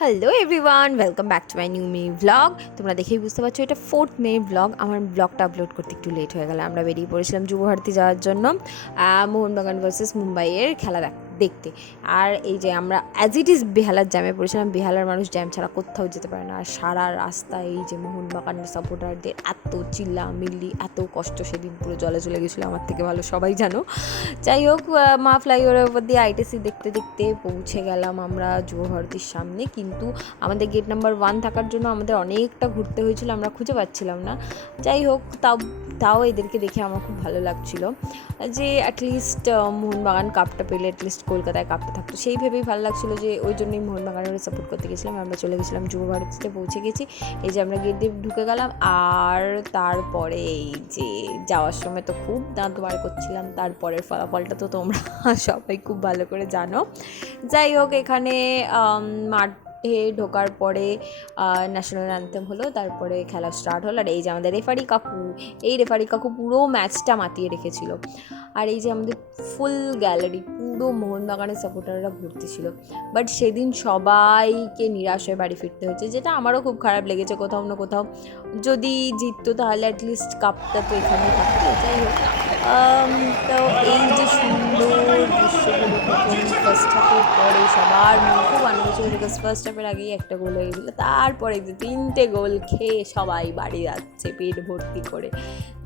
Hello everyone, welcome back to my new May vlog. তোমরা দেখেই বুঝতে পারছো এটা 4th মে ভ্লগ। আমার ব্লগটা আপলোড করতে একটু লেট হয়ে গেল। আমরা বেরিয়ে পড়েছিলাম যুবভারতী যাওয়ার জন্য মোহনবাগান ভার্সেস মুম্বাইয়ের খেলা দেখতে। আর এই যে আমরা অ্যাজ ইট ইজ বেহালার জ্যামে পড়েছিলাম। বেহালার মানুষ জ্যাম ছাড়া কোথাও যেতে পারে না। আর সারা রাস্তায় এই যে মোহনবাগানের সাপোর্টারদের এত চিল্লামিল্লি, এত কষ্ট, সেদিন পুরো জলে চলে গেছিলো। আমার থেকে ভালো সবাই জানো। যাই হোক, মা ফ্লাইওভারের উপর দিয়ে আইটিসি দেখতে দেখতে পৌঁছে গেলাম আমরা যুবভারতীর সামনে। কিন্তু আমাদের গেট নাম্বার 1 থাকার জন্য আমাদের অনেকটা ঘুরতে হয়েছিল, আমরা খুঁজে পাচ্ছিলাম না। যাই হোক, তাও এদেরকে দেখে আমার খুব ভালো লাগছিল যে অ্যাটলিস্ট মোহনবাগান কাপটা পেলে অ্যাটলিস্ট কলকাতায় কাপটা থাকতো, সেই ভেবেই ভালো লাগছিলো। যে ওই জন্যই মোহনবাগানের সাপোর্ট করতে গেছিলাম। আমরা চলে গেছিলাম যুবভারতীতে, পৌঁছে গেছি। এই যে আমরা গেট দিয়ে ঢুকে গেলাম। আর তারপরে এই যে যাওয়ার সময় তো খুব দাঁত বার করছিলাম। তারপরের ফলাফলটা তো তোমরা সবাই খুব ভালো করে জানো। যাই হোক, এখানে মাঠে ঢোকার পরে ন্যাশনাল অ্যান্থেম হলো, তারপরে খেলা স্টার্ট হলো। আর এই যে আমাদের রেফারি কাকু পুরো ম্যাচটা মাতিয়ে রেখেছিল। আর এই যে আমাদের ফুল গ্যালারি, পুরো মোহনবাগানের সাপোর্টাররা ভর্তি ছিল। বাট সেদিন সবাইকে নিরাশ হয়ে বাড়ি ফিরতে হয়েছে, যেটা আমারও খুব খারাপ লেগেছে। কোথাও না কোথাও যদি জিততো তাহলে অ্যাটলিস্ট কাপটা তো এখানেই থাকতো। যাই হোক, তো এই যে সুন্দর দৃশ্যগুলো প্রথম ফার্স্ট হাফের পরে সবার মনে খুব আনন্দ ছিল, বিকজ ফার্স্ট হাফের আগেই একটা গোল হয়ে গেছিলো। তারপরে যে 3টে গোল খেয়ে সবাই বাড়ি যাচ্ছে পেট ভর্তি করে।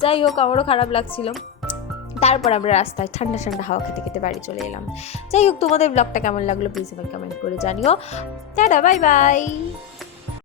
যাই হোক, আমারও খারাপ লাগছিল। তারপর আমরা রাস্তায় ঠান্ডা ঠান্ডা হাওয়া খেতে খেতে বাড়ি চলে এলাম। যাই হোক, তোমাদের ব্লগটা কেমন লাগলো প্লিজ আমাকে কমেন্ট করে জানিও। Tata, bye bye.